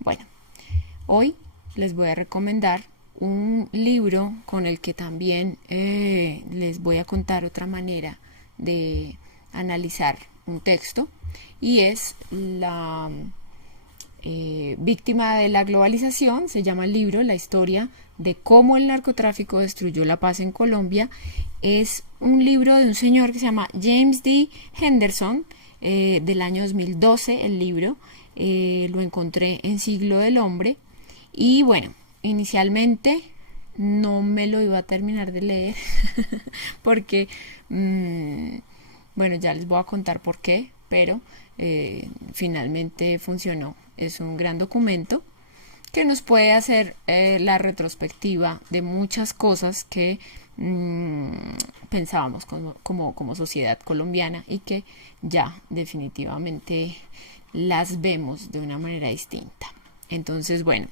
Bueno, hoy les voy a recomendar un libro con el que también les voy a contar otra manera de analizar un texto y es la víctima de la globalización. Se llama el libro La historia de cómo el narcotráfico destruyó la paz en Colombia. Es un libro de un señor que se llama James D. Henderson, del año 2012 el libro. Lo encontré en Siglo del Hombre. Y bueno, inicialmente no me lo iba a terminar de leer porque, bueno, ya les voy a contar por qué, pero finalmente funcionó. Es un gran documento que nos puede hacer la retrospectiva de muchas cosas que pensábamos como sociedad colombiana y que ya definitivamente las vemos de una manera distinta. Entonces, bueno,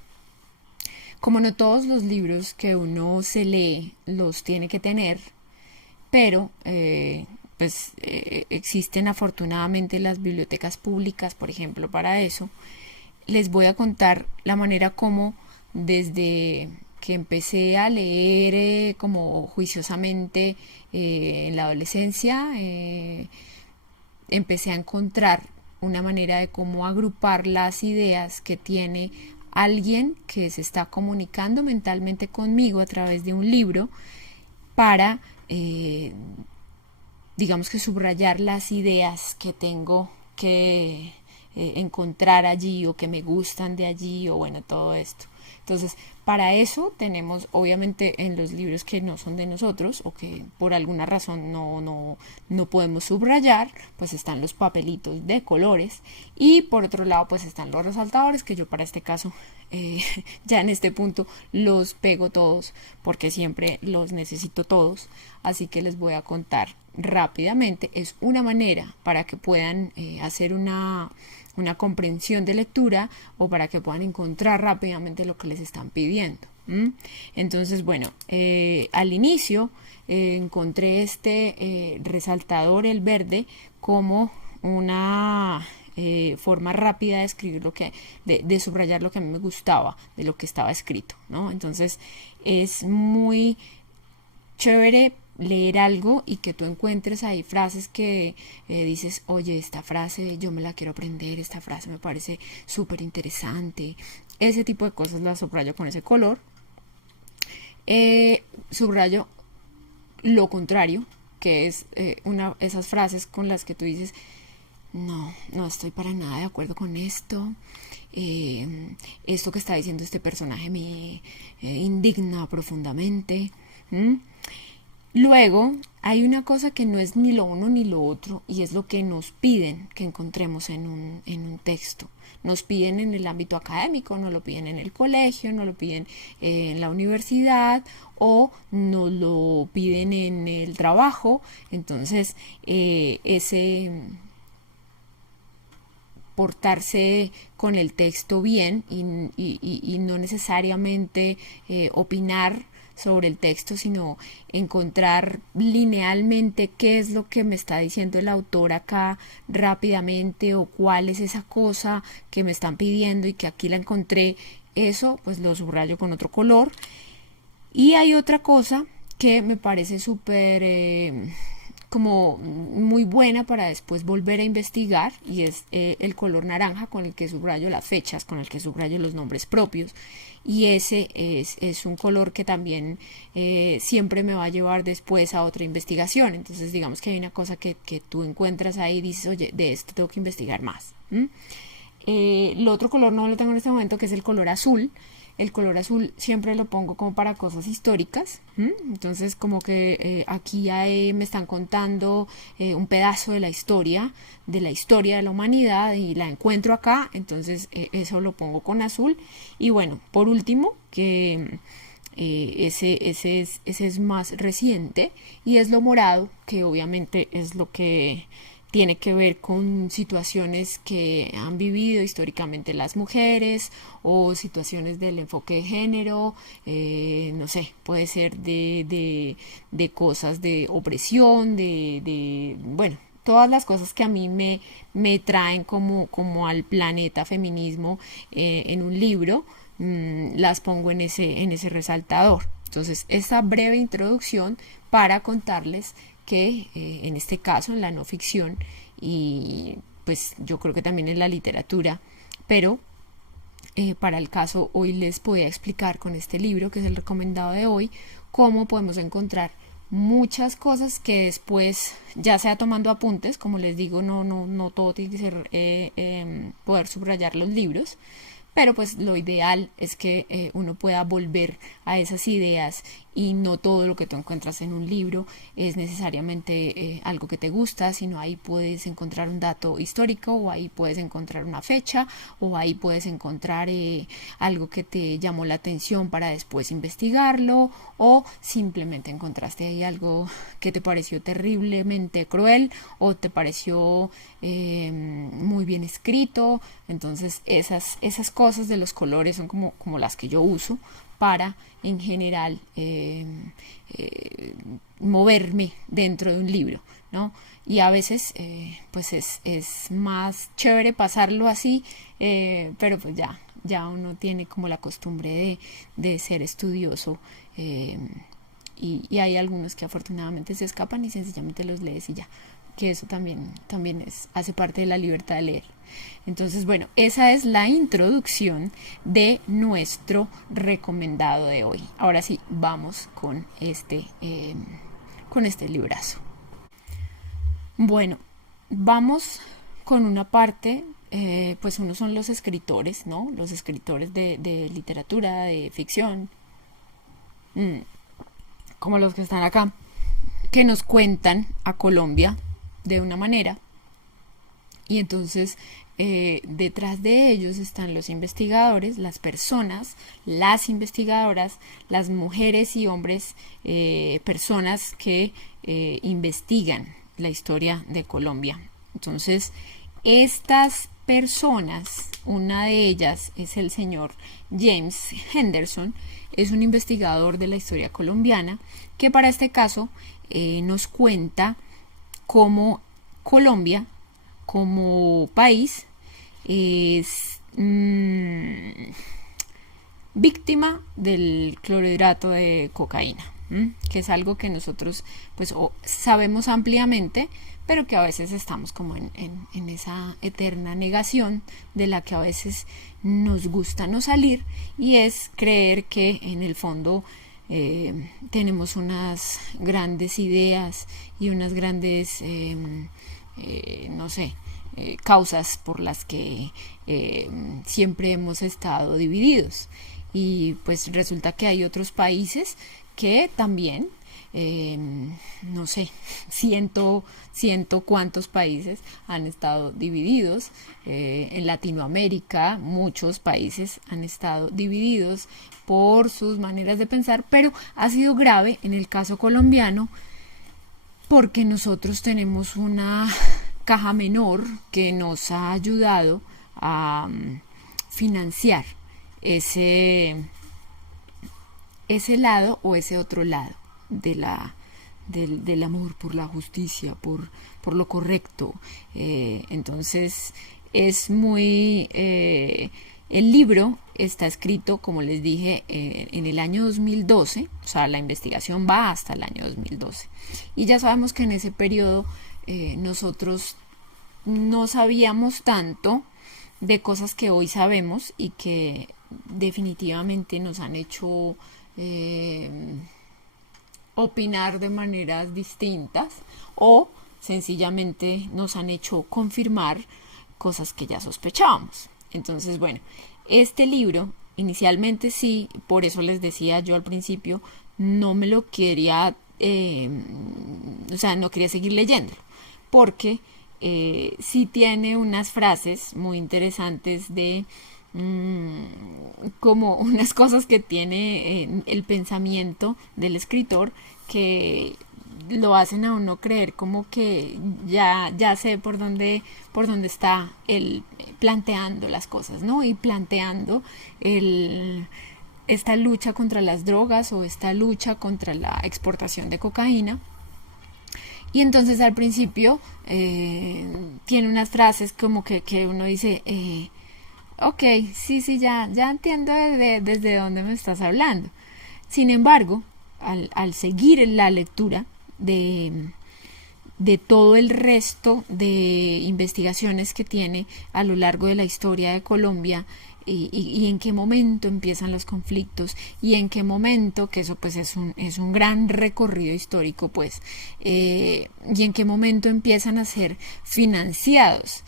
como no todos los libros que uno se lee los tiene que tener, pero existen afortunadamente las bibliotecas públicas, por ejemplo, para eso. Les voy a contar la manera como desde que empecé a leer como juiciosamente en la adolescencia, empecé a encontrar una manera de cómo agrupar las ideas que tiene alguien que se está comunicando mentalmente conmigo a través de un libro para, digamos que subrayar las ideas que tengo que encontrar allí o que me gustan de allí o bueno, todo esto. Entonces, para eso tenemos, obviamente, en los libros que no son de nosotros o que por alguna razón no podemos subrayar, pues están los papelitos de colores y por otro lado, pues están los resaltadores que yo para este caso, ya en este punto, los pego todos porque siempre los necesito todos. Así que les voy a contar rápidamente. Es una manera para que puedan hacer una comprensión de lectura o para que puedan encontrar rápidamente lo que les están pidiendo. Entonces, bueno, al inicio encontré este resaltador, el verde, como una forma rápida de escribir de subrayar lo que a mí me gustaba de lo que estaba escrito, ¿no? Entonces es muy chévere leer algo y que tú encuentres ahí frases que dices, oye, esta frase yo me la quiero aprender, esta frase me parece súper interesante. Ese tipo de cosas las subrayo con ese color. Subrayo lo contrario, que es esas frases con las que tú dices, no estoy para nada de acuerdo con esto. Esto que está diciendo este personaje me indigna profundamente. Luego, hay una cosa que no es ni lo uno ni lo otro y es lo que nos piden que encontremos en un texto. Nos piden en el ámbito académico, nos lo piden en el colegio, nos lo piden en la universidad o nos lo piden en el trabajo. Entonces, ese portarse con el texto bien y no necesariamente opinar sobre el texto, sino encontrar linealmente qué es lo que me está diciendo el autor acá rápidamente o cuál es esa cosa que me están pidiendo y que aquí la encontré. Eso pues lo subrayo con otro color. Y hay otra cosa que me parece súper como muy buena para después volver a investigar y es el color naranja con el que subrayo las fechas, con el que subrayo los nombres propios y ese es un color que también siempre me va a llevar después a otra investigación. Entonces digamos que hay una cosa que tú encuentras ahí y dices, oye, de esto tengo que investigar más. El otro color no lo tengo en este momento, que es el color azul. El color azul siempre lo pongo como para cosas históricas. Entonces como que aquí me están contando un pedazo de la historia de la humanidad y la encuentro acá. Entonces eso lo pongo con azul. Y bueno, por último, que ese es más reciente y es lo morado, que obviamente es lo que tiene que ver con situaciones que han vivido históricamente las mujeres o situaciones del enfoque de género, no sé, puede ser de cosas de opresión, bueno, todas las cosas que a mí me traen como al planeta feminismo en un libro, las pongo en ese resaltador. Entonces, esta breve introducción para contarles que en este caso, en la no ficción, y pues yo creo que también en la literatura, pero para el caso hoy les voy a explicar con este libro, que es el recomendado de hoy, cómo podemos encontrar muchas cosas que después, ya sea tomando apuntes, como les digo, no todo tiene que ser poder subrayar los libros, pero pues lo ideal es que uno pueda volver a esas ideas, y no todo lo que tú encuentras en un libro es necesariamente algo que te gusta, sino ahí puedes encontrar un dato histórico, o ahí puedes encontrar una fecha, o ahí puedes encontrar algo que te llamó la atención para después investigarlo, o simplemente encontraste ahí algo que te pareció terriblemente cruel o te pareció muy bien escrito. Entonces esas cosas de los colores son como las que yo uso para en general moverme dentro de un libro, ¿no? Y a veces pues es más chévere pasarlo así, pero pues ya uno tiene como la costumbre de ser estudioso, y hay algunos que afortunadamente se escapan y sencillamente los lees y ya, que eso también hace parte de la libertad de leer. Entonces, bueno, esa es la introducción de nuestro recomendado de hoy. Ahora sí, vamos con este librazo. Bueno, vamos con una parte, pues uno son los escritores, ¿no? Los escritores de literatura, de ficción, como los que están acá, que nos cuentan a Colombia de una manera, y entonces detrás de ellos están los investigadores, las personas, las investigadoras, las mujeres y hombres, personas que investigan la historia de Colombia. Entonces, estas personas, una de ellas es el señor James Henderson, es un investigador de la historia colombiana, que para este caso nos cuenta cómo Colombia como país es víctima del clorhidrato de cocaína, que es algo que nosotros pues sabemos ampliamente, pero que a veces estamos como en esa eterna negación de la que a veces nos gusta no salir, y es creer que en el fondo tenemos unas grandes ideas y unas grandes no sé, causas por las que siempre hemos estado divididos, y pues resulta que hay otros países que también no sé, ciento cuántos países han estado divididos. En Latinoamérica muchos países han estado divididos por sus maneras de pensar, pero ha sido grave en el caso colombiano porque nosotros tenemos una caja menor que nos ha ayudado a financiar ese lado o ese otro lado del amor por la justicia, por lo correcto. Entonces es muy... el libro está escrito, como les dije, en el año 2012, o sea, la investigación va hasta el año 2012. Y ya sabemos que en ese periodo nosotros no sabíamos tanto de cosas que hoy sabemos y que definitivamente nos han hecho opinar de maneras distintas, o sencillamente nos han hecho confirmar cosas que ya sospechábamos. Entonces, bueno, este libro inicialmente sí, por eso les decía yo al principio, no me lo quería, o sea, no quería seguir leyéndolo, porque sí tiene unas frases muy interesantes de como unas cosas que tiene el pensamiento del escritor que lo hacen a uno creer como que ya sé por dónde está él planteando las cosas, ¿no? Y planteando esta lucha contra las drogas o esta lucha contra la exportación de cocaína. Y entonces al principio tiene unas frases como que uno dice, ok, sí, ya entiendo desde dónde me estás hablando. Sin embargo, al seguir la lectura de todo el resto de investigaciones que tiene a lo largo de la historia de Colombia, y en qué momento empiezan los conflictos y en qué momento, que eso pues es un gran recorrido histórico, pues, y en qué momento empiezan a ser financiados.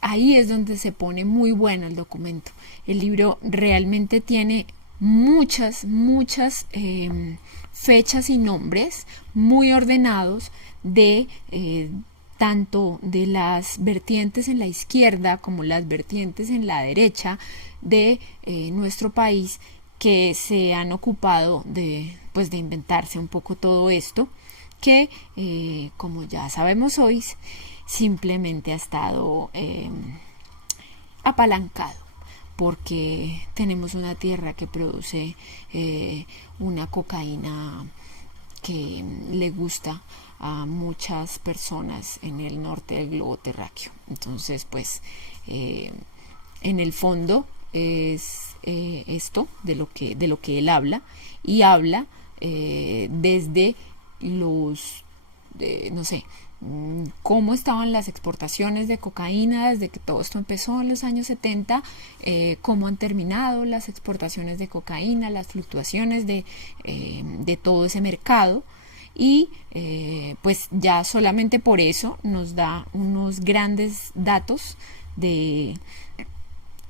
Ahí es donde se pone muy bueno el documento. El libro realmente tiene muchas fechas y nombres muy ordenados de tanto de las vertientes en la izquierda como las vertientes en la derecha de nuestro país, que se han ocupado pues de inventarse un poco todo esto, que como ya sabemos hoy, simplemente ha estado apalancado, porque tenemos una tierra que produce una cocaína que le gusta a muchas personas en el norte del globo terráqueo. Entonces, pues, en el fondo es esto de lo que él habla, y habla desde los, no sé, cómo estaban las exportaciones de cocaína desde que todo esto empezó en los años 70, cómo han terminado las exportaciones de cocaína, las fluctuaciones de todo ese mercado, y pues ya solamente por eso nos da unos grandes datos de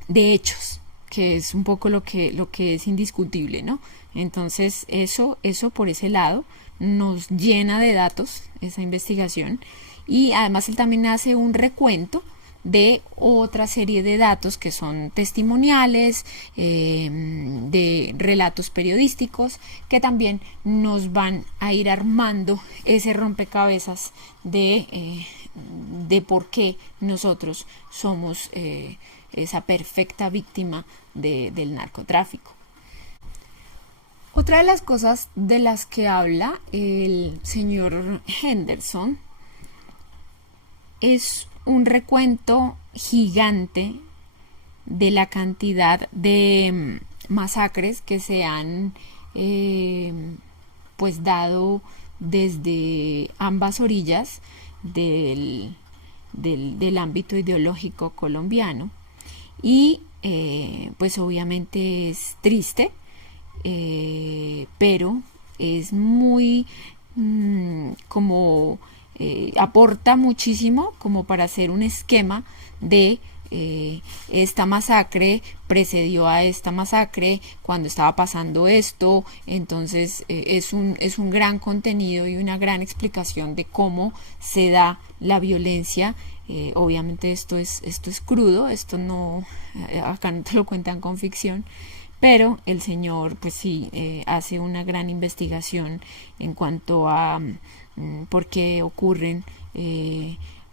hechos, que es un poco lo que es indiscutible, ¿no? Entonces eso por ese lado nos llena de datos esa investigación, y además él también hace un recuento de otra serie de datos que son testimoniales, de relatos periodísticos, que también nos van a ir armando ese rompecabezas de por qué nosotros somos esa perfecta víctima del narcotráfico. Otra de las cosas de las que habla el señor Henderson es un recuento gigante de la cantidad de masacres que se han pues dado desde ambas orillas del ámbito ideológico colombiano, y pues obviamente es triste, pero es muy como aporta muchísimo como para hacer un esquema de esta masacre precedió a esta masacre, cuando estaba pasando esto. Entonces es un gran contenido y una gran explicación de cómo se da la violencia. Obviamente esto es crudo, esto no, acá no te lo cuentan con ficción, pero el señor pues sí hace una gran investigación en cuanto a por qué ocurren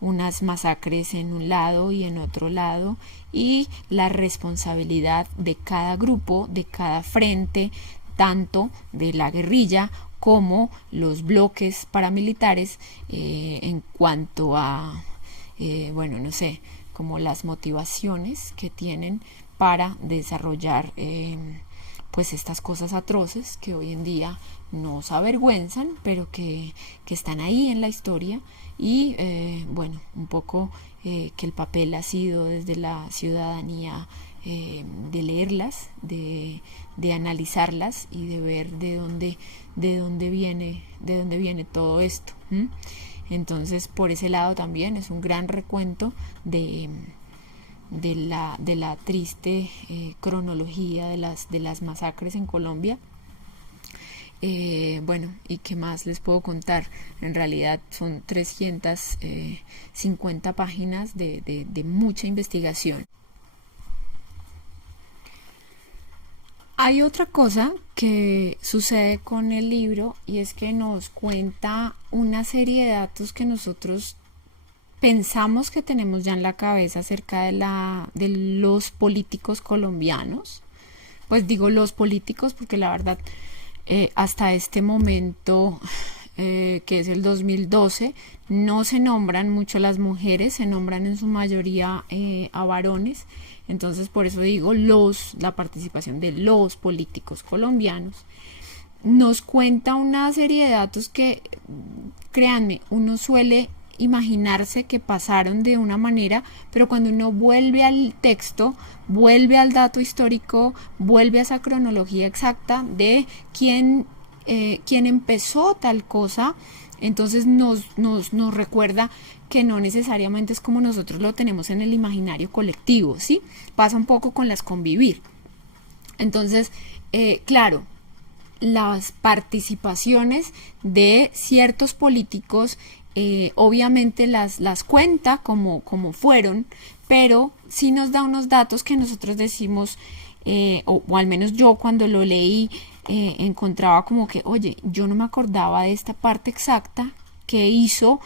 unas masacres en un lado y en otro lado, y la responsabilidad de cada grupo, de cada frente, tanto de la guerrilla como los bloques paramilitares, en cuanto a bueno, no sé, como las motivaciones que tienen para desarrollar pues estas cosas atroces que hoy en día nos avergüenzan, pero que están ahí en la historia. Y bueno, un poco que el papel ha sido desde la ciudadanía de leerlas, de analizarlas y de ver de dónde viene todo esto. Entonces, por ese lado también es un gran recuento de la triste cronología de las masacres en Colombia. Bueno, ¿y qué más les puedo contar? En realidad son 350 páginas de mucha investigación. Hay otra cosa que sucede con el libro, y es que nos cuenta una serie de datos que nosotros pensamos que tenemos ya en la cabeza acerca de los políticos colombianos. Pues digo los políticos porque la verdad hasta este momento que es el 2012, no se nombran mucho las mujeres, se nombran en su mayoría a varones. Entonces, por eso digo la participación de los políticos colombianos. Nos cuenta una serie de datos que, créanme, uno suele imaginarse que pasaron de una manera, pero cuando uno vuelve al texto, vuelve al dato histórico, vuelve a esa cronología exacta de quién empezó tal cosa, entonces nos recuerda que no necesariamente es como nosotros lo tenemos en el imaginario colectivo, ¿sí? Pasa un poco con las convivir. Entonces, claro, las participaciones de ciertos políticos obviamente las cuenta como fueron, pero sí nos da unos datos que nosotros decimos, o al menos yo cuando lo leí, encontraba como que, oye, yo no me acordaba de esta parte exacta que hizo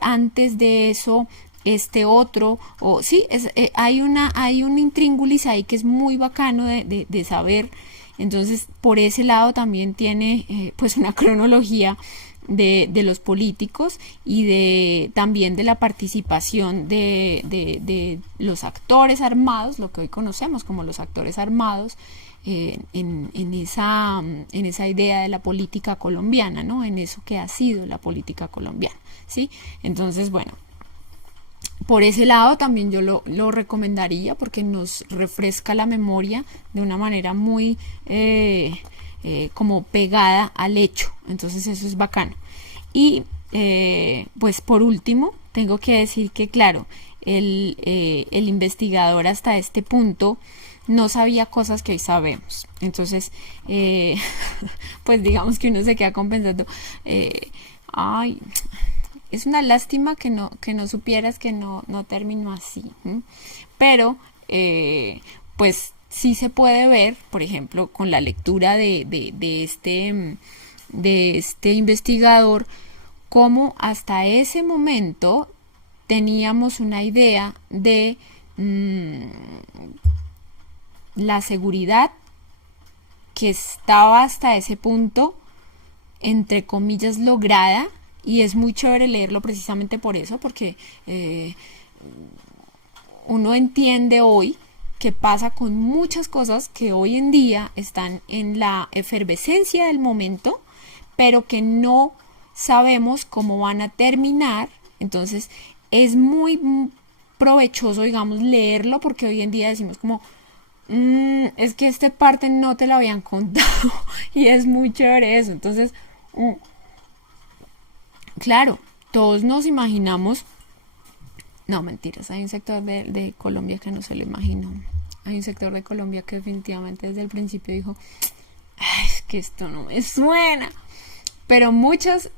antes de eso este otro, o sí, hay un intríngulis ahí que es muy bacano de saber. Entonces, por ese lado también tiene pues una cronología de los políticos y también de la participación de los actores armados, lo que hoy conocemos como los actores armados, en esa idea de la política colombiana, ¿no? En eso que ha sido la política colombiana, ¿sí? Entonces, bueno, por ese lado también yo lo recomendaría porque nos refresca la memoria de una manera muy como pegada al hecho. Entonces eso es bacano. Y pues por último tengo que decir que claro, el investigador hasta este punto no sabía cosas que hoy sabemos. Entonces pues digamos que uno se queda compensando. Ay, es una lástima que no supieras que no terminó así. Pero, pues sí se puede ver, por ejemplo, con la lectura de este investigador, cómo hasta ese momento teníamos una idea de la seguridad que estaba hasta ese punto, entre comillas, lograda. Y es muy chévere leerlo precisamente por eso, porque uno entiende hoy qué pasa con muchas cosas que hoy en día están en la efervescencia del momento, pero que no sabemos cómo van a terminar. Entonces es muy provechoso, digamos, leerlo, porque hoy en día decimos como, es que esta parte no te la habían contado y es muy chévere eso. Entonces, claro, todos nos imaginamos, no, mentiras, hay un sector de Colombia que no se lo imaginó. Hay un sector de Colombia que definitivamente desde el principio dijo, ay, es que esto no me suena. Pero muchas,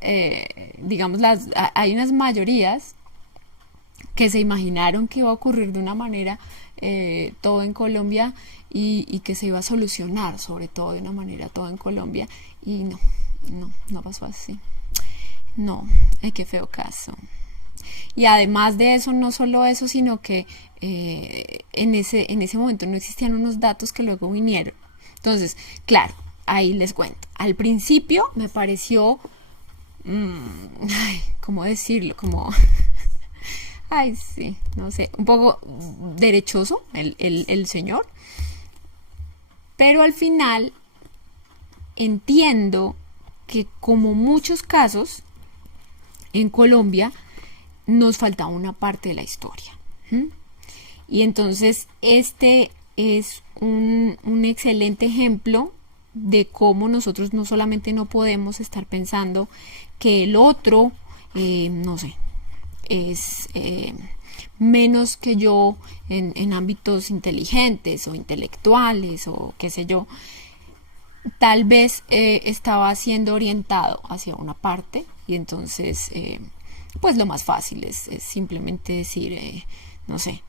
digamos, hay unas mayorías que se imaginaron que iba a ocurrir de una manera todo en Colombia y que se iba a solucionar, sobre todo de una manera todo en Colombia, y no pasó así. No, qué feo caso. Y además de eso, no solo eso, sino que en ese momento no existían unos datos que luego vinieron. Entonces, claro, ahí les cuento. Al principio me pareció, ¿cómo decirlo? Como, ay, sí, no sé, un poco derechoso el señor. Pero al final entiendo que como muchos casos en Colombia nos faltaba una parte de la historia. Y entonces este es un excelente ejemplo de cómo nosotros no solamente no podemos estar pensando que el otro, no sé, es menos que yo en ámbitos inteligentes o intelectuales o qué sé yo. Tal vez estaba siendo orientado hacia una parte y entonces pues lo más fácil es simplemente decir, no sé,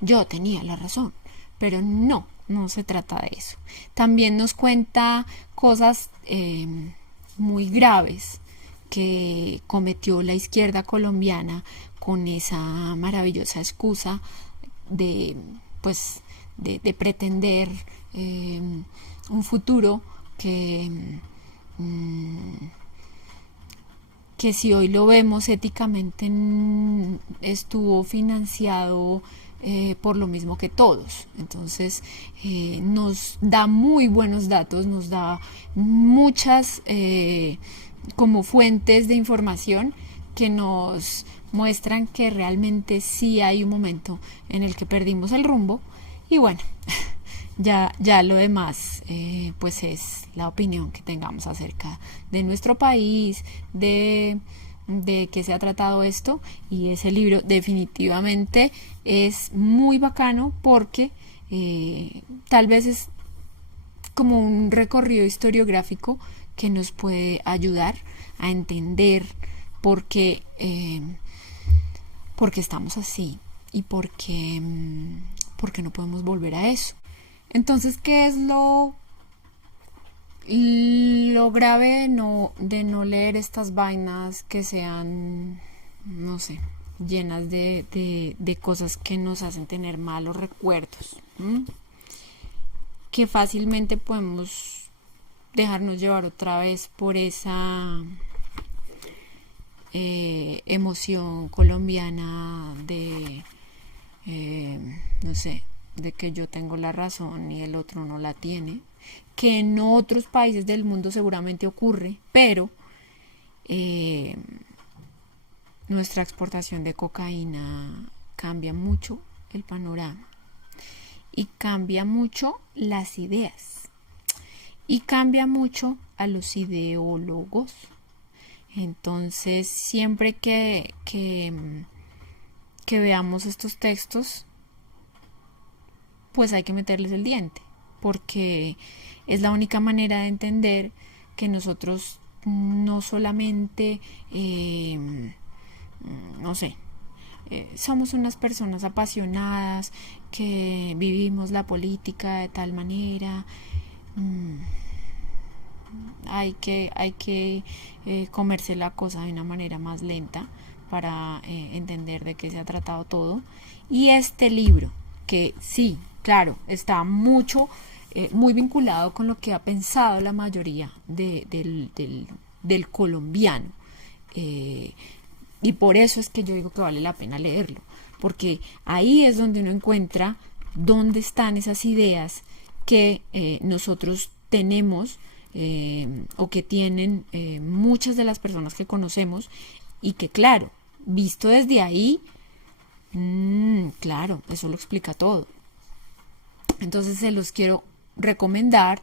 yo tenía la razón, pero no se trata de eso. También nos cuenta cosas muy graves que cometió la izquierda colombiana con esa maravillosa excusa de pretender un futuro que que si hoy lo vemos éticamente estuvo financiado por lo mismo que todos. Entonces nos da muy buenos datos, nos da muchas como fuentes de información que nos muestran que realmente sí hay un momento en el que perdimos el rumbo. Y bueno, ya lo demás pues es la opinión que tengamos acerca de nuestro país, de qué se ha tratado esto. Y ese libro definitivamente es muy bacano porque tal vez es como un recorrido historiográfico que nos puede ayudar a entender por qué estamos así y por qué no podemos volver a eso. Entonces, ¿qué es lo grave de no leer estas vainas que sean, no sé, llenas de cosas que nos hacen tener malos recuerdos? Que fácilmente podemos dejarnos llevar otra vez por esa emoción colombiana de, no sé, de que yo tengo la razón y el otro no la tiene, que en otros países del mundo seguramente ocurre, pero nuestra exportación de cocaína cambia mucho el panorama y cambia mucho las ideas y cambia mucho a los ideólogos. Entonces, siempre que veamos estos textos, pues hay que meterles el diente, porque es la única manera de entender que nosotros no solamente, no sé, somos unas personas apasionadas, que vivimos la política de tal manera. Hay que comerse la cosa de una manera más lenta para entender de qué se ha tratado todo. Y este libro, que sí, claro, está muy vinculado con lo que ha pensado la mayoría del colombiano. Y por eso es que yo digo que vale la pena leerlo, porque ahí es donde uno encuentra dónde están esas ideas que nosotros tenemos o que tienen muchas de las personas que conocemos, y que claro, visto desde ahí, claro, eso lo explica todo. Entonces se los quiero recomendar.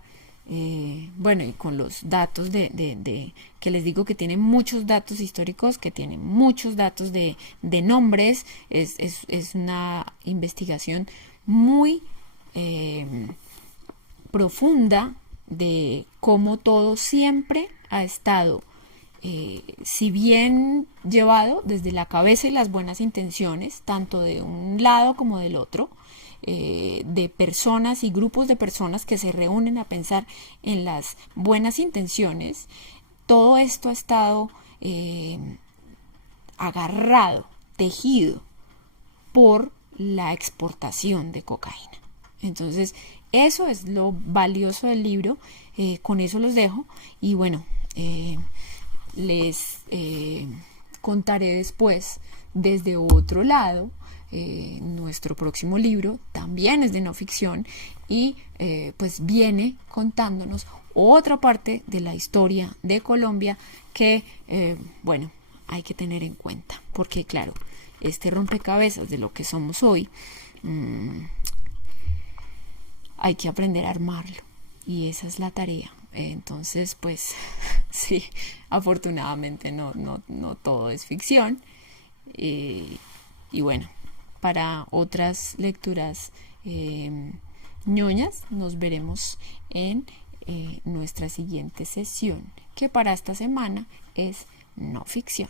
Bueno, y con los datos que les digo que tiene muchos datos históricos, que tiene muchos datos de nombres, es una investigación muy profunda de cómo todo siempre ha estado, si bien llevado desde la cabeza y las buenas intenciones, tanto de un lado como del otro, de personas y grupos de personas que se reúnen a pensar en las buenas intenciones. Todo esto ha estado agarrado, tejido por la exportación de cocaína. Entonces, eso es lo valioso del libro. Con eso los dejo. Y bueno, les contaré después desde otro lado. Nuestro próximo libro también es de no ficción y pues viene contándonos otra parte de la historia de Colombia que bueno, hay que tener en cuenta, porque claro, este rompecabezas de lo que somos hoy, hay que aprender a armarlo, y esa es la tarea. Entonces pues sí, afortunadamente no todo es ficción. Y bueno, para otras lecturas ñoñas, nos veremos en nuestra siguiente sesión, que para esta semana es no ficción.